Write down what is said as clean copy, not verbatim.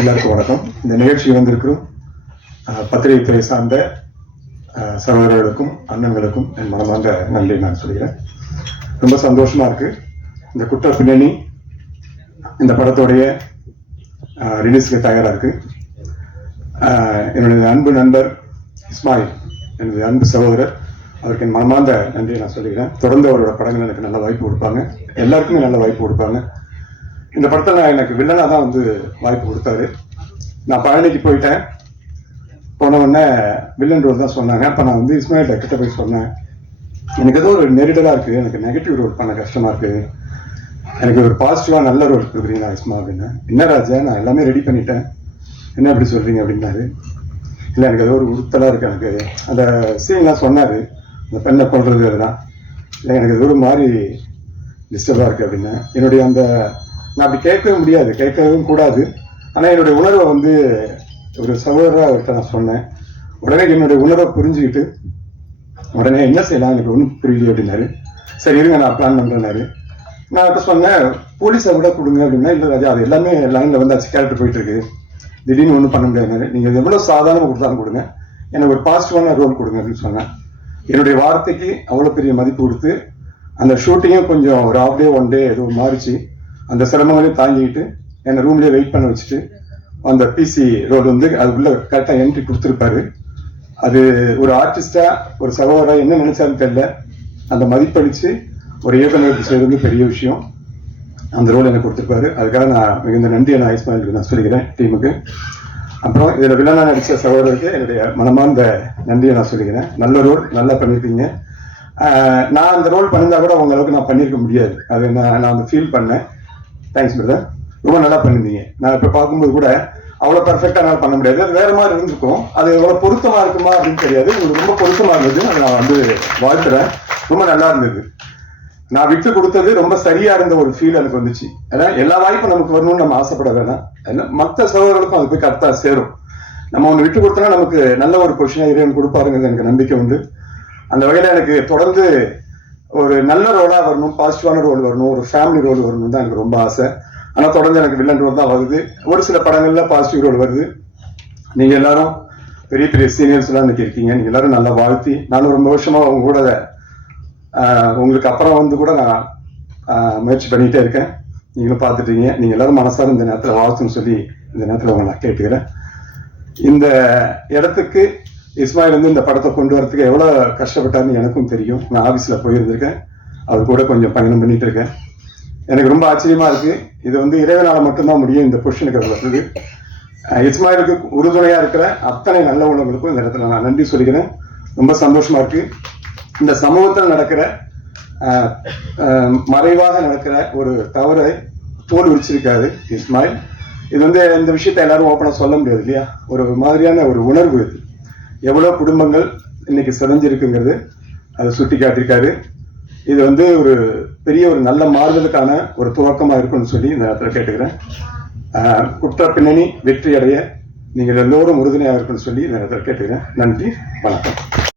எல்லாருக்கும் வணக்கம். இந்த நிகழ்ச்சி வந்திருக்கிறோம் பத்திரிகை துறை சார்ந்த சகோதரர்களுக்கும் அண்ணன்களுக்கும் என் மனமார்ந்த நன்றி நான் சொல்கிறேன். ரொம்ப சந்தோஷமா இருக்கு. இந்த குற்ற பின்னணி இந்த படத்தோடைய ரிலீஸ்க்கு தயாரா இருக்கு. என்னுடைய அன்பு நண்பர் இஸ்மாயில், என்னுடைய அன்பு சகோதரர், அவருக்கு என் மனமார்ந்த நன்றியை நான் சொல்லிக்கிறேன். தொடர்ந்து அவரோட படங்கள் எனக்கு நல்ல வாய்ப்பு கொடுப்பாங்க, எல்லாருக்குமே நல்ல வாய்ப்பு கொடுப்பாங்க. இந்த படத்தில் எனக்கு வில்லனா தான் வந்து வாய்ப்பு கொடுத்தாரு. நான் பழனிக்கு போயிட்டேன். போன உடனே வில்லன் ரோல் தான் சொன்னாங்க. அப்போ நான் வந்து இஸ்மாயில் கிட்ட போய் சொன்னேன், எனக்கு ஏதோ ஒரு நெருடலாக இருக்குது, எனக்கு நெகட்டிவ் ரோல் பண்ண கஷ்டமாக இருக்குது, எனக்கு ஒரு பாசிட்டிவாக நல்ல ரோல் கொடுக்குறீங்களா இஸ்மா அப்படின்னு. என்ன ராஜா, நான் எல்லாமே ரெடி பண்ணிட்டேன், என்ன அப்படி சொல்கிறீங்க அப்படின்னாரு. இல்லை, எனக்கு ஏதோ ஒரு உறுத்தலாக இருக்குது, எனக்கு அந்த சீன்லாம் சொன்னார், அந்த பெண்ணை கொள்வது அதெல்லாம். இல்லை, எனக்கு ஏதோ ஒரு மாதிரி டிஸ்டர்பாக இருக்குது அப்படின்னு. என்னுடைய அந்த நான் அப்படி கேட்கவே முடியாது, கேட்கவும் கூடாது. ஆனால் என்னுடைய உணர்வை வந்து ஒரு சகோதரராக அவர்கிட்ட நான் சொன்னேன். உடனே என்னுடைய உணர்வை புரிஞ்சுக்கிட்டு உடனே என்ன செய்யலாம், எனக்கு ஒன்றும் புரியல அப்படின்னாரு. சரி இருங்க, நான் பிளான் பண்ணுறேன்னாரு. நான் இப்போ சொன்னேன், போலீஸை விட கொடுங்க அப்படின்னா. இல்லை ராஜா, அது எல்லாமே லைனில் வந்து கேரக்டர் போயிட்டு இருக்கு, திடீர்னு ஒன்றும் பண்ண முடியாது, நீங்கள் எவ்வளோ சாதாரணமாக கொடுத்தாலும் கொடுங்க, எனக்கு ஒரு பாசிட்டிவான ரோல் கொடுங்க அப்படின்னு சொன்னேன். என்னுடைய வார்த்தைக்கு அவ்வளோ பெரிய மதிப்பு கொடுத்து அந்த ஷூட்டிங்கும் கொஞ்சம் ஒரு ஹாஃப் டே 1 டே ஏதோ மாறிச்சு. அந்த சிரமங்களையும் தாங்கிக்கிட்டு என்னை ரூம்லேயே வெயிட் பண்ண வச்சுட்டு அந்த பிசி ரோல் வந்து அதுக்குள்ள கரெக்டாக என்ட்ரி கொடுத்துருப்பாரு. அது ஒரு ஆர்டிஸ்டா ஒரு சகோதரா என்ன நினைச்சாருன்னு தெரியல, அந்த மதிப்பளிச்சு ஒரு இயக்குநருக்கு செய்வது பெரிய விஷயம். அந்த ரோல் எனக்கு கொடுத்துருப்பாரு. அதுக்காக நான் மிகுந்த நன்றியை நான் இஸ்மாயிலுக்கு நான் சொல்லிக்கிறேன், டீமுக்கு. அப்புறம் இதில் வில்லனா நடித்த சகோதரருக்கு என்னுடைய மனமார்ந்த நன்றியை நான் சொல்லிக்கிறேன். நல்ல ரோல், நல்லா பண்ணியிருக்கீங்க. நான் அந்த ரோல் பண்ணியிருந்தா கூட உங்க அளவுக்கு நான் பண்ணியிருக்க முடியாது, அது நான் வந்து ஃபீல் பண்ணேன். தேங்க்ஸ் பிரதர், ரொம்ப நல்லா பண்ணிருந்தீங்க. நான் இப்போ பார்க்கும்போது கூட அவ்வளோ பர்ஃபெக்டாக நான் பண்ண முடியாது, அது வேற மாதிரி இருந்திருக்கும். அது எவ்வளோ பொருத்தமாக இருக்குமா அப்படின்னு தெரியாது, உங்களுக்கு ரொம்ப பொருத்தமாக இருந்தது, அதை நான் வந்து வாழ்த்துறேன். ரொம்ப நல்லா இருந்தது. நான் விட்டு கொடுத்தது ரொம்ப சரியா இருந்த ஒரு ஃபீல் எனக்கு வந்துச்சு. ஏன்னா எல்லா வாய்ப்பும் நமக்கு வரணும்னு நம்ம ஆசைப்பட வேணாம், ஏன்னா மற்ற சகோதரர்களுக்கும் அது போய் கரெக்டாக சேரும். நம்ம ஒன்று விட்டு கொடுத்தோன்னா நமக்கு நல்ல ஒரு பொசிஷனாக இறைவன் கொடுப்பாருங்கிறது எனக்கு நம்பிக்கை உண்டு. அந்த வகையில் எனக்கு தொடர்ந்து ஒரு நல்ல ரோலா வரணும், பாசிட்டிவான ரோல் வரணும், ஒரு ஃபேமிலி ரோல் வரணும் தான் எனக்கு ரொம்ப ஆசை. ஆனால் தொடர்ந்து எனக்கு வில்லன் ரோல் தான் வருது. ஒரு சில படங்கள்ல பாசிட்டிவ் ரோல் வருது. நீங்க எல்லாரும் பெரிய பெரிய சீனியர்ஸ் எல்லாம் இன்னைக்கு இருக்கீங்க, நீங்க எல்லாரும் நல்லா வாழ்த்தி, நானும் ரொம்ப வருஷமா உங்க கூட உங்களுக்கு அப்புறம் வந்து கூட நான் முயற்சி பண்ணிட்டே இருக்கேன். நீங்களும் பார்த்துட்டீங்க. நீங்க எல்லாரும் மனசார இந்த நேரத்தில் வாழ்த்துன்னு சொல்லி இந்த நேரத்தில் உங்களை நான் கேட்டுக்கிறேன். இந்த இடத்துக்கு இஸ்மாயில் வந்து இந்த படத்தை கொண்டு வரதுக்கு எவ்வளோ கஷ்டப்பட்டாருன்னு எனக்கும் தெரியும். நான் ஆஃபீஸில் போயிருந்திருக்கேன், அவர் கூட கொஞ்சம் பயணம் பண்ணிட்டு இருக்கேன். எனக்கு ரொம்ப ஆச்சரியமா இருக்கு. இது வந்து இறைவனால் மட்டும்தான் முடியும் இந்த பொசிஷனுக்கு வர்றது. இஸ்மாயிலுக்கு உறுதுணையா இருக்கிற அத்தனை நல்ல உள்ளவங்களுக்கும் இந்த இடத்துல நான் நன்றி சொல்லிக்கிறேன். ரொம்ப சந்தோஷமா இருக்கு. இந்த சமூகத்தில் நடக்கிற மறைவாக நடக்கிற ஒரு தவறை தோல் விரிச்சிருக்காரு இஸ்மாயில். இது வந்து இந்த விஷயத்தை எல்லாரும் ஓப்பனாக சொல்ல முடியாது இல்லையா, ஒரு மாதிரியான ஒரு உணர்வு. இது எவ்வளோ குடும்பங்கள் இன்னைக்கு சிதைஞ்சிருக்குங்கிறது அதை சுட்டி காட்டியிருக்காரு. இது வந்து ஒரு பெரிய ஒரு நல்ல மாறுதலுக்கான ஒரு துவக்கமாக இருக்கும்னு சொல்லி இந்த இடத்துல கேட்டுக்கிறேன். குற்ற பின்னணி வெற்றி அடைய நீங்கள் எல்லோரும் உறுதுணையாக இருக்குன்னு சொல்லி இந்த இடத்துல கேட்டுக்கிறேன். நன்றி, வணக்கம்.